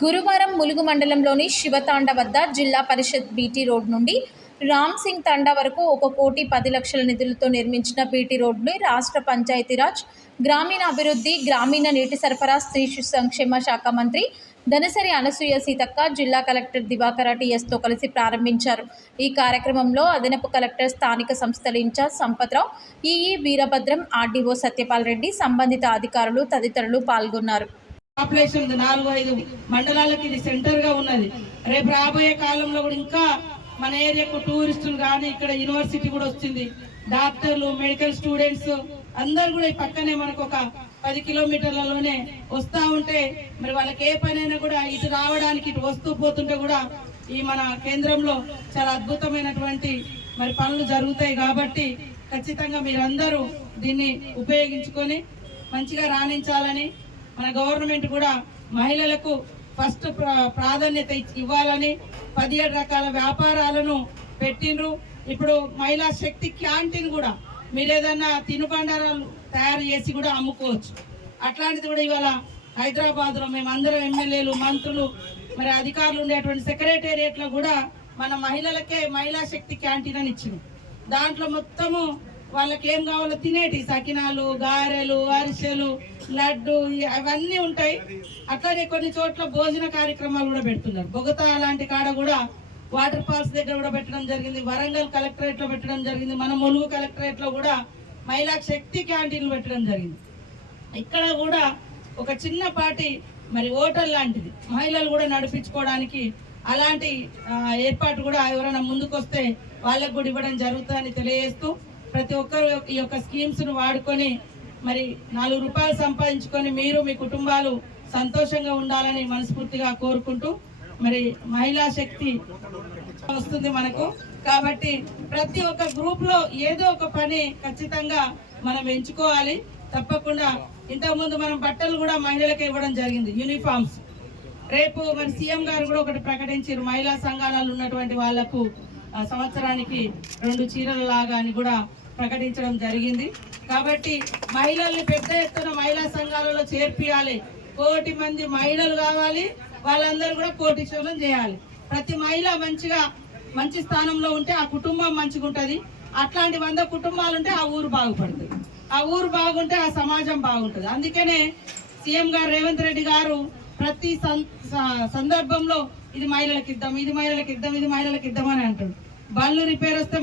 గురువారం ములుగు మండలంలోని శివతాండ వద్ద జిల్లా పరిషత్ బీటీ రోడ్ నుండి రామ్ సింగ్ తండా వరకు 1,10,00,000 నిధులతో నిర్మించిన బీటీ రోడ్డుని రాష్ట్ర పంచాయతీరాజ్, గ్రామీణ అభివృద్ధి, గ్రామీణ నీటి సరఫరా, స్త్రీ శిశు సంక్షేమ శాఖ మంత్రి ధనసరి అనసూయ సీతక్క, జిల్లా కలెక్టర్ దివాకర టీఎస్తో కలిసి ప్రారంభించారు. ఈ కార్యక్రమంలో అదనపు కలెక్టర్, స్థానిక సంస్థల incharge Sampath Rao, EE Veerabhadram, RDO Satyapal Reddy, సంబంధిత అధికారులు తదితరులు పాల్గొన్నారు. పాపులేషన్ 4-5 మండలాలకి ఇది సెంటర్ గా ఉన్నది. రేపు రాబోయే కాలంలో కూడా ఇంకా మన ఏరియాకు టూరిస్టులు కానీ ఇక్కడ యూనివర్సిటీ కూడా వచ్చింది. డాక్టర్లు, మెడికల్ స్టూడెంట్స్ అందరు కూడా ఈ పక్కనే మనకు ఒక 10 కిలోమీటర్లలోనే వస్తూ ఉంటే మరి వాళ్ళకి ఏ పనైనా కూడా ఇటు రావడానికి ఇటు వస్తూ పోతుంటే కూడా ఈ మన కేంద్రంలో చాలా అద్భుతమైనటువంటి మరి పనులు జరుగుతాయి. కాబట్టి ఖచ్చితంగా మీరందరూ దీన్ని ఉపయోగించుకొని మంచిగా రాణించాలని, మన గవర్నమెంట్ కూడా మహిళలకు ఫస్ట్ ప్రాధాన్యత ఇవ్వాలని 17 రకాల వ్యాపారాలను పెట్టిండ్రు. ఇప్పుడు మహిళా శక్తి క్యాంటీన్ కూడా మీరు ఏదన్నా తినుబండారాలు తయారు చేసి కూడా అమ్ముకోవచ్చు. అట్లాంటిది కూడా ఇవాళ హైదరాబాద్లో మేమందరం ఎమ్మెల్యేలు, మంత్రులు, మరి అధికారులు ఉండేటువంటి సెక్రటేరియట్లో కూడా మన మహిళలకే మహిళా శక్తి క్యాంటీన్ అని ఇచ్చింది. దాంట్లో మొత్తము వాళ్ళకి ఏం కావాలో తినేటి సకినాలు, గారెలు, అరిసెలు, లడ్డు అవన్నీ ఉంటాయి. అట్లాగే కొన్ని చోట్ల భోజన కార్యక్రమాలు కూడా పెడుతున్నారు. బొగతా లాంటి కాడ కూడా వాటర్ ఫాల్స్ దగ్గర కూడా పెట్టడం జరిగింది. వరంగల్ కలెక్టరేట్ లో పెట్టడం జరిగింది. మన ములుగు కలెక్టరేట్ లో కూడా మహిళా శక్తి క్యాంటీన్లు పెట్టడం జరిగింది. ఇక్కడ కూడా ఒక చిన్నపాటి మరి హోటల్ లాంటిది మహిళలు కూడా నడిపించుకోవడానికి అలాంటి ఏర్పాటు కూడా ఎవరైనా ముందుకు వస్తే వాళ్ళకు కూడా ఇవ్వడం జరుగుతుందని తెలియజేస్తూ, ప్రతి ఒక్కరు ఈ యొక్క స్కీమ్స్ ను వాడుకొని మరి 4 రూపాయలు సంపాదించుకొని మీరు మీ కుటుంబాలు సంతోషంగా ఉండాలని మనస్ఫూర్తిగా కోరుకుంటూ, మరి మహిళా శక్తి వస్తుంది మనకు. కాబట్టి ప్రతి ఒక్క గ్రూప్ లో ఏదో ఒక పని ఖచ్చితంగా మనం ఎంచుకోవాలి. తప్పకుండా ఇంతకుముందు మనం బట్టలు కూడా మహిళలకు ఇవ్వడం జరిగింది, యూనిఫామ్స్. రేపు మరి సీఎం గారు కూడా ఒకటి ప్రకటించారు, మహిళా సంఘాలు ఉన్నటువంటి వాళ్లకు సంవత్సరానికి 2 చీరల లాగా అని కూడా ప్రకటించడం జరిగింది. కాబట్టి మహిళల్ని పెద్ద ఎత్తున మహిళా సంఘాలలో చేర్పియాలి. 1,00,00,000 మంది మహిళలు కావాలి, వాళ్ళందరూ కూడా కోటీశ్వరం చేయాలి. ప్రతి మహిళ మంచి స్థానంలో ఉంటే ఆ కుటుంబం మంచిగా ఉంటుంది. అట్లాంటి 100 కుటుంబాలు ఉంటే ఆ ఊరు బాగుపడుతుంది. ఆ ఊరు బాగుంటే ఆ సమాజం బాగుంటుంది. అందుకనే సీఎం గారు రేవంత్ రెడ్డి గారు ప్రతి సందర్భంలో ఇది మహిళలకు ఇద్దాం, ఇది మహిళలకు ఇద్దాం, ఇది మహిళలకు ఇద్దామని అంటాడు. బళ్ళు రిపేర్ వస్తే